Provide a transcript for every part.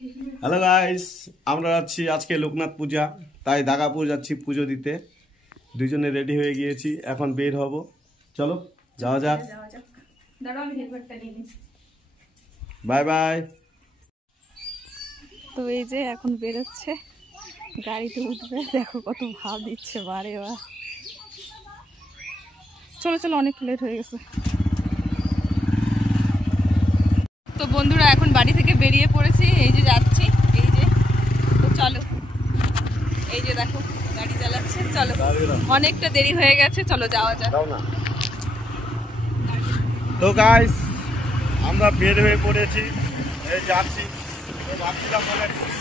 Hello guys, আমরা যাচ্ছি আজকে লোকনাথ পূজা, তাই দাগাপুর যাচ্ছি পুজো দিতে। দুইজনে রেডি হয়ে গিয়েছি, এখন বের হব। চলো যাওয়া যাক। Bye bye. তো এই যে এখন বেরোচ্ছে, গাড়িতে উঠবে, দেখো কত ভাব দিচ্ছে, বারে বা। চলো চলো, অনেক লেট হয়ে গেছে। তো বন্ধুরা এখন বাড়ি থেকে বেরিয়ে পড়েছি, এই যে যাচ্ছি, এই যে। তো চলো, এই যে দেখো গাড়ি চালাচ্ছে, চলো। অনেকটা দেরি হয়ে গেছে, চলো যাওয়া যাক। তো গাইস আমরা বের হয়ে পড়েছি, এই যাচ্ছি। ভাবছিলাম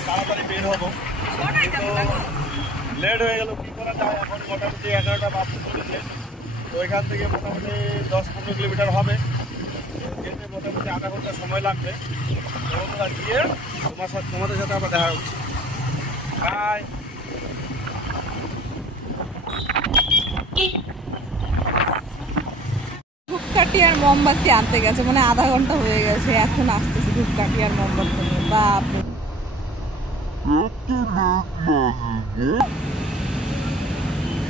তাড়াতাড়ি বের হবো, কিন্তু লেট হয়ে গেল। কি করা যায়, এখন মোটামুটি 11টা বাজতে চলেছে। তো ওইখান থেকে মোটামুটি 10-15 কিলোমিটার হবে, যেতে মোটামুটি আধা ঘন্টা সময় লাগবে। তোমরা গিয়ে তোমাদের সাথে আবার দেখা হচ্ছে। বাই। ধূপকাঠি আর মোমবাতি আনতে গেছে, মানে আধা ঘন্টা হয়ে গেছে, এখন আসতেছে ধূপকাঠি আর মোমবাতি নিয়ে। বাপরে,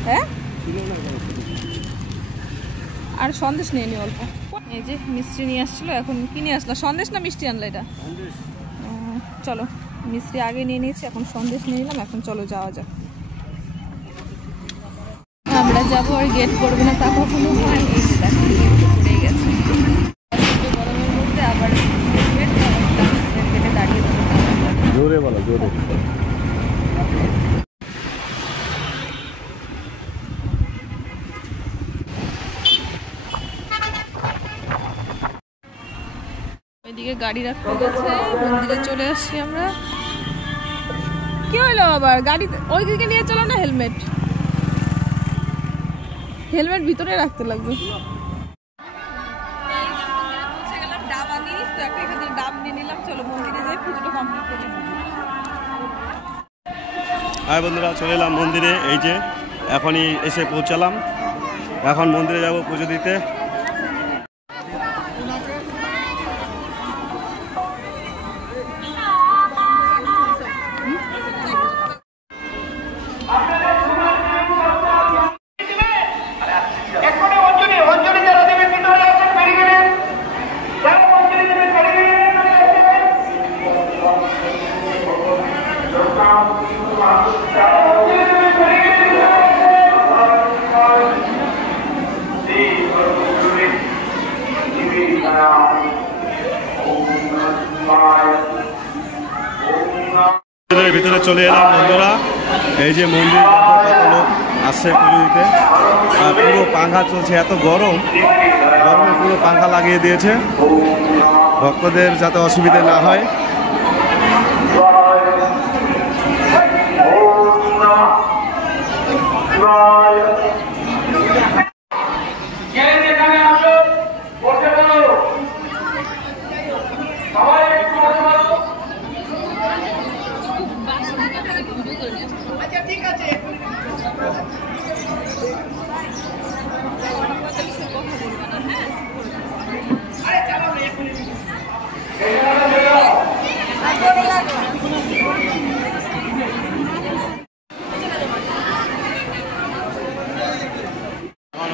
হ্যাঁ। আর সন্দেশ নিয়ে নি অল্প। এই যে মিষ্টি নিয়ে আসছিল, এখন কি নিয়ে আসলো? সন্দেশ না মিষ্টি আনলো? এটা চলো, মিষ্টি আগে নিয়ে নিয়েছি, এখন সন্দেশ নিয়ে নিলাম। এখন চলো যাওয়া যাক। আমরা যাবো আর গেট করবো না তা কখনো হয়। এই যে দেখো পড়ে গেছে, গরমের মধ্যে আবার গেটে দাঁড়িয়ে জোরে বলো, জোরে। ওইদিকে গাড়ি রাখতে গেছে, মন্দিরে চলে আসছি আমরা। কি হলো আবার? গাড়িতে ওইদিকে নিয়ে চলো না। হেলমেট ভিতরে রাখতে লাগবে। ডাব আনি তো, একটা ডাব নিয়ে নিলাম। চলো মন্দিরে যাই, পুজোটা কমপ্লিট করি। হ্যাঁ বন্ধুরা, চলে এলাম মন্দিরে। এই যে এখনই এসে পৌঁছালাম, এখন মন্দিরে যাব পুজো দিতে। ভিতরে চলে এলাম বন্ধুরা। এই যে মন্দির, কত লোক আসছে পুজো দিতে। আর পুরো পাখা চলছে, এত গরমে পুরো পাখা লাগিয়ে দিয়েছে ভক্তদের যাতে অসুবিধা না হয়।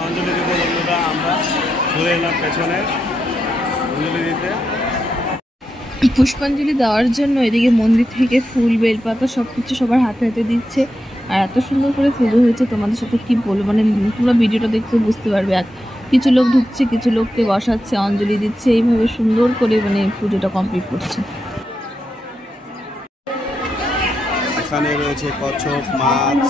অঞ্জলি দিতে বন্ধুরা আমরা চলে এলাম পেছনে অঞ্জলি দিতে। পুষ্পাঞ্জলি দেওয়ার জন্য এদিকে মন্দির থেকে ফুল, বেলপাতা সবকিছু সবার হাতে হাতে দিচ্ছে। আর এত সুন্দর করে পুজো হয়েছে, তোমাদের সাথে কি বলবো, মানে তোমরা ভিডিওটা দেখতে বুঝতে পারবে। আর কিছু লোক ঢুকছে, কিছু লোককে বসাচ্ছে, অঞ্জলি দিচ্ছে, এইভাবে সুন্দর করে মানে পুজোটা কমপ্লিট করছে। এখানে রয়েছে কচ্ছপ, মাছ।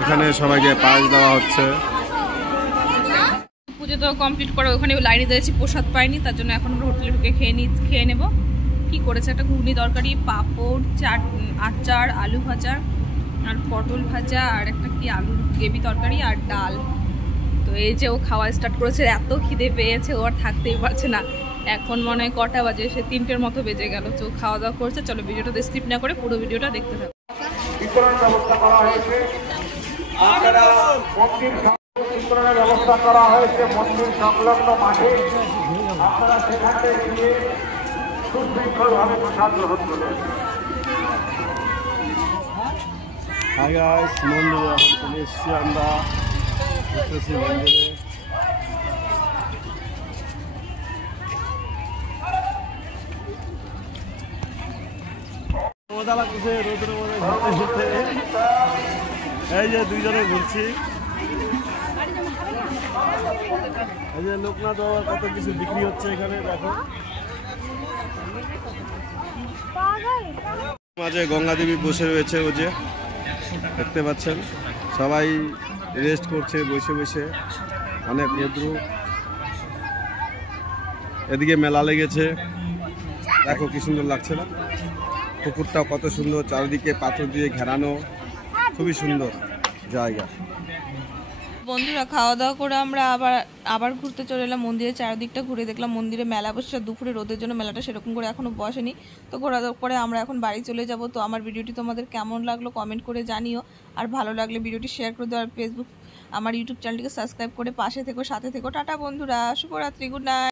এখানে সবাইকে পায়েস দেওয়া হচ্ছে। পুজো তো কমপ্লিট করে ওখানে লাইনে দিয়েছি, প্রসাদ পাইনি, তার জন্য এখন আমরা হোটেলে ঢুকে খেয়ে নেব। কি করেছে, একটা ঘুগনি তরকারি, পাঁপড়, আচার, আলু ভাজা আর পটল ভাজা আর একটা কি আলুর গ্রেভি তরকারি আর ডাল। তো এই যে ও খাওয়া স্টার্ট করেছে, এত খিদে পেয়েছে ও আর থাকতেই পারছে না। এখন মনে হয় কটা বাজে, সে 3টের মতো বেজে গেল। তো খাওয়া দাওয়া করছে। চলো ভিডিওটা স্কিপ না করে পুরো ভিডিওটা দেখতে থাকো। ব্যবস্থা করা হয়েছে, বিতরণের ব্যবস্থা করা হয়েছে মন্দির সংলগ্ন মাঠে। আপনারা সেখানে গিয়ে সুশৃঙ্খলভাবে প্রসাদ গ্রহণ করবেন। হাই গাইস, মন্দিরে এখন চলে এসেছি আমরা, দেখতেছি মন্দিরে। মজা লাগতেছে রোদের মধ্যে ঘুরতে ঘুরতে। এই যে দুইজনে ঘুরছি, এই যে লোকনাথ বাবার কত কিছু বিক্রি হচ্ছে এখানে, দেখো। মাঝে গঙ্গা দেবী বসে রয়েছে, ও যে দেখতে পাচ্ছেন, সবাই রেস্ট করছে বসে বসে, অনেক রৌদ্র। এদিকে মেলা লেগেছে, দেখো কি সুন্দর লাগছে না? পুকুরটাও কত সুন্দর, চারিদিকে পাথর দিয়ে ঘেরানো, খুবই সুন্দর জায়গা। বন্ধুরা খাওয়া দাওয়া করে আমরা আবার ঘুরতে চলে এলাম মন্দিরের চারদিকটা ঘুরে দেখলাম মন্দিরে মেলা বসে। দুপুরে রোদের জন্য মেলাটা সেরকম করে এখনো বসেনি। তো ঘোরা পরে আমরা এখন বাড়ি চলে যাব। তো আমার ভিডিওটি তোমাদের কেমন লাগলো কমেন্ট করে জানিও, আর ভালো লাগলে ভিডিওটি শেয়ার করে দাও, আর ফেসবুক আমার ইউটিউব চ্যানেলটিকে সাবস্ক্রাইব করে পাশে থেকো, সাথে থেকো। টাটা বন্ধুরা, শুভরাত্রি, গুড নাইট।